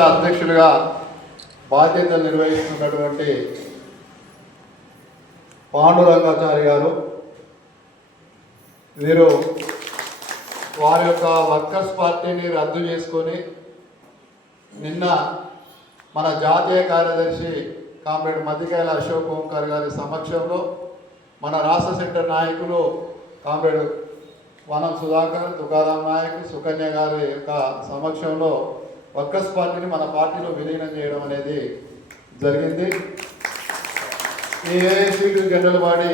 అధ్యక్షులుగా బాధ్యతలు నిర్వహిస్తున్నటువంటి పాండురంగాచారి గారు, వీరు వారి యొక్క వర్కర్స్ పార్టీని రద్దు చేసుకొని నిన్న మన జాతీయ కార్యదర్శి కామ్రేడ్ మద్దికాయల అశోక్ ఓంకార్ గారి సమక్షంలో మన రాష్ట్ర సెంటర్ నాయకులు కామ్రేడ్ వనం సుధాకర్, తుకారాం నాయక్, సుకన్య గారి యొక్క సమక్షంలో వర్కర్స్ పార్టీని మన పార్టీలో విలీనం చేయడం అనేది జరిగింది. ఈ ఏఐసీటీ జనరల్ బాడీ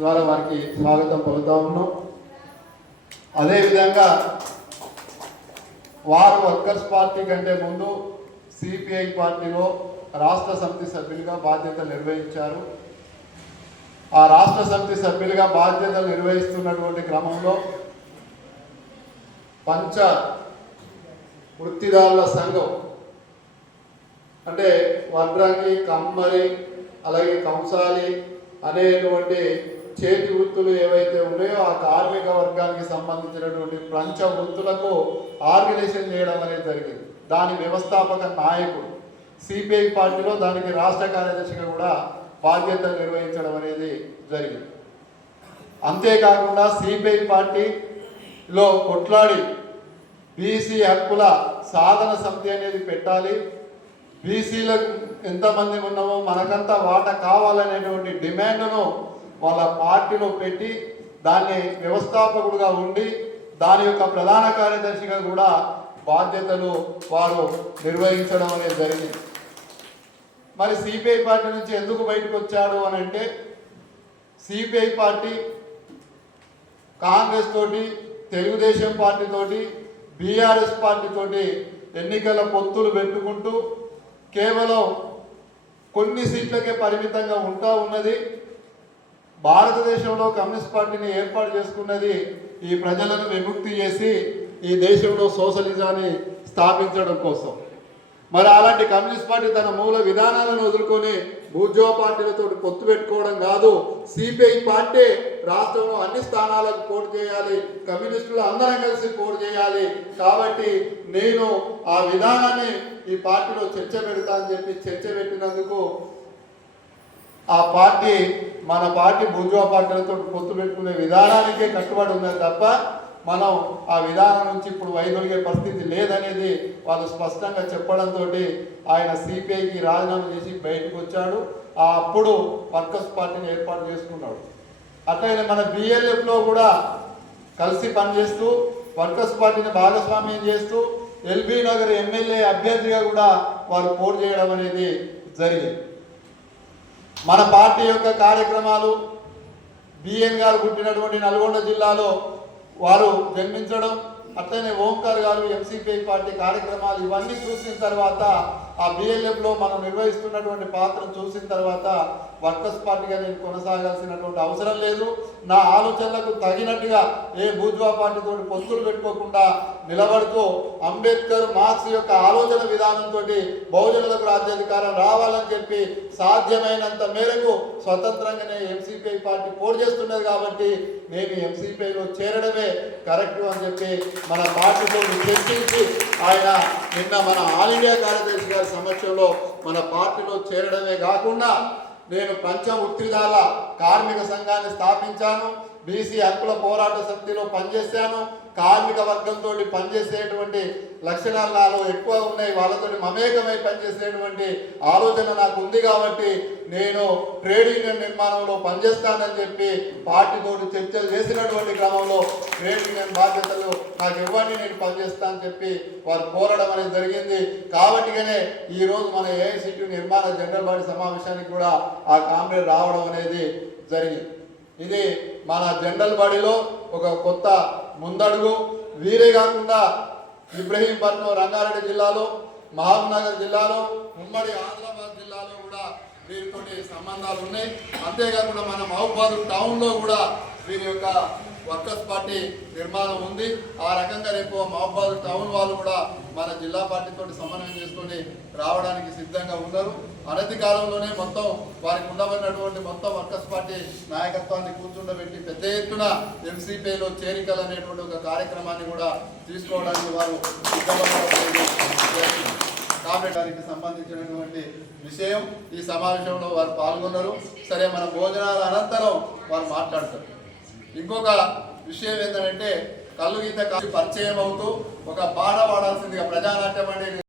ద్వారా వారికి స్వాగతం పలుకుతా ఉన్నాం. అదేవిధంగా వారు వర్కర్స్ పార్టీ కంటే ముందు సిపిఐ పార్టీలో రాష్ట్ర సమితి సభ్యులుగా బాధ్యతలు నిర్వహించారు. ఆ రాష్ట్ర సమితి సభ్యులుగా బాధ్యతలు నిర్వహిస్తున్నటువంటి క్రమంలో పంచ వృత్తిదారుల సంఘం అంటే వడ్రంగి, కమ్మరి, అలాగే కంసాలి అనేటువంటి చేతి వృత్తులు ఏవైతే ఉన్నాయో ఆ కార్మిక వర్గానికి సంబంధించినటువంటి పంచ వృత్తులకు ఆర్గనైజేషన్ చేయడం అనేది జరిగింది. దాని వ్యవస్థాపక నాయకుడు సిపిఐ పార్టీలో దానికి రాష్ట్ర కార్యదర్శిగా కూడా బాధ్యతలు నిర్వహించడం అనేది జరిగింది. అంతేకాకుండా సిపిఐ పార్టీలో కొట్లాడి బీసీ హక్కుల సాధన సమితి అనేది పెట్టాలి, బీసీలకు ఎంతమంది ఉన్నామో మనకంతా వాటా కావాలనేటువంటి డిమాండ్ను వాళ్ళ పార్టీలో పెట్టి దాన్ని వ్యవస్థాపకుడుగా ఉండి దాని యొక్క ప్రధాన కార్యదర్శిగా కూడా బాధ్యతలు వారు నిర్వహించడం అనేది జరిగింది. మరి సిపిఐ పార్టీ నుంచి ఎందుకు బయటకు వచ్చాడు అని అంటే, సిపిఐ పార్టీ కాంగ్రెస్ తోటి, తెలుగుదేశం పార్టీ తోటి, బీఆర్ఎస్ పార్టీ తోటి ఎన్నికల పొత్తులు పెట్టుకుంటూ కేవలం కొన్ని సీట్లకే పరిమితంగా ఉంటా ఉన్నది. భారతదేశంలో కమ్యూనిస్ట్ పార్టీని ఏర్పాటు చేసుకున్నది ఈ ప్రజలను విముక్తి చేసి ఈ దేశంలో సోషలిజాన్ని స్థాపించడం కోసం. మరి అలాంటి కమ్యూనిస్ట్ పార్టీ తన మూల విధానాలను వదులుకొని బూర్జువా పార్టీలతో పొత్తు పెట్టుకోవడం కాదు, సిపిఐ పార్టీ రాష్ట్రంలో అన్ని స్థానాలకు పోటీ చేయాలి, కమ్యూనిస్టులు అందరం కలిసి పోటీ చేయాలి. కాబట్టి నేను ఆ విధానాన్ని ఈ పార్టీలో చర్చ పెడతా అని చెప్పి చర్చ పెట్టినందుకు ఆ పార్టీ మన పార్టీ బూర్జువా పార్టీలతో పొత్తు పెట్టుకునే విధానానికే కట్టుబడి ఉన్నది తప్ప మనం ఆ విధానం నుంచి ఇప్పుడు వైదొలిగే పరిస్థితి లేదనేది వాళ్ళు స్పష్టంగా చెప్పడంతో ఆయన సిపిఐకి రాజీనామా చేసి బయటకు వచ్చాడు. అప్పుడు వర్కర్స్ పార్టీని ఏర్పాటు చేసుకున్నాడు. అట్లనే మన బిఎల్ఎఫ్లో కూడా కలిసి పనిచేస్తూ వర్కర్స్ పార్టీని భాగస్వామ్యం చేస్తూ ఎల్బీ నగర్ ఎమ్మెల్యే అభ్యర్థిగా కూడా వారు పోటీ చేయడం అనేది జరిగింది. మన పార్టీ యొక్క కార్యక్రమాలు బిఎన్ గారు పుట్టినటువంటి నల్గొండ జిల్లాలో వారు జన్మించడం, అట్లనే ఓంకార్ గారు ఎంసీపీఐ పార్టీ కార్యక్రమాలు ఇవన్నీ చూసిన తర్వాత ఆ బిఎల్ఎఫ్లో మనం నిర్వహిస్తున్నటువంటి పాత్రను చూసిన తర్వాత వర్కర్స్ పార్టీగా నేను కొనసాగాల్సినటువంటి అవసరం లేదు. నా ఆలోచనలకు తగినట్టుగా ఏ బూర్జువా పార్టీతో పొత్తులు పెట్టుకోకుండా నిలబడుతూ అంబేద్కర్, మార్క్స్ యొక్క ఆలోచన విధానంతో బహుజనులకు రాజ్యాధికారం రావాలని చెప్పి సాధ్యమైనంత మేరకు స్వతంత్రంగానే ఎంసీపీఐ పార్టీ పోటీ చేస్తున్నది. కాబట్టి నేను ఎంసీపీఐలో చేరడమే కరెక్ట్ అని చెప్పి మన పార్టీతో చర్చించి ఆయన నిన్న మన ఆల్ ఇండియా కార్యదర్శి గారి సమక్షంలో మన పార్టీలో చేరడమే కాకుండా నేను పంచ వృత్తిదారుల కార్మిక సంఘాన్ని స్థాపించాను, బీసీ హక్కుల పోరాట సమితిలో పనిచేశాను, కార్మిక వర్గంతో పనిచేసేటువంటి లక్షణాలు నాలో ఎక్కువ ఉన్నాయి, వాళ్ళతో మమేకమై పనిచేసేటువంటి ఆలోచన నాకు ఉంది. కాబట్టి నేను ట్రేడ్ యూనియన్ నిర్మాణంలో పనిచేస్తానని చెప్పి పార్టీతో చర్చలు చేసినటువంటి క్రమంలో ట్రేడ్ యూనియన్ బాధ్యతలు నాకు ఇవ్వండి, నేను పనిచేస్తానని చెప్పి వారు కోరడం అనేది జరిగింది. కాబట్టిగానే ఈరోజు మన ఏఐసిటీ నిర్మాణ జనరల్ బాడీ సమావేశానికి కూడా ఆ కామ్రేడ్ రావడం అనేది జరిగింది. ఇది మన జనరల్ బాడీలో ఒక కొత్త ముందడుగు. వీరే కాకుండా ఇబ్రహీంపట్నం, రంగారెడ్డి జిల్లాలో, మహబూబ్నగర్ జిల్లాలో, ఉమ్మడి ఆదిలాబాద్ జిల్లాలో కూడా వీరితో సంబంధాలు ఉన్నాయి. అంతేకాకుండా మన మహబూబాద్ టౌన్లో కూడా వీరి యొక్క వర్కర్స్ పార్టీ నిర్మాణం ఉంది. ఆ రకంగా రేపు మహబూబాద్ టౌన్ వాళ్ళు కూడా మన జిల్లా పార్టీతో సమన్వయం చేసుకొని రావడానికి సిద్ధంగా ఉన్నారు. అనతి కాలంలోనే మొత్తం వారికి ఉండబడినటువంటి మొత్తం వర్కర్స్ పార్టీ నాయకత్వాన్ని కూర్చుండబెట్టి పెద్ద ఎత్తున ఎంసీపీలో చేరికలు అనేటువంటి ఒక కార్యక్రమాన్ని కూడా తీసుకోవడానికి వారు సిద్ధపడడం. కామ్రేడ్ గారికి సంబంధించినటువంటి విషయం ఈ సమావేశంలో వారు పాల్గొన్నారు. సరే, మన భోజనాల అనంతరం వారు మాట్లాడతారు. ఇంకొక విషయం ఏంటంటే కళ్ళు గీత పరిచయం అవుతూ ఒక పాట పాడాల్సిందిగా ప్రజానాట్యం అనేది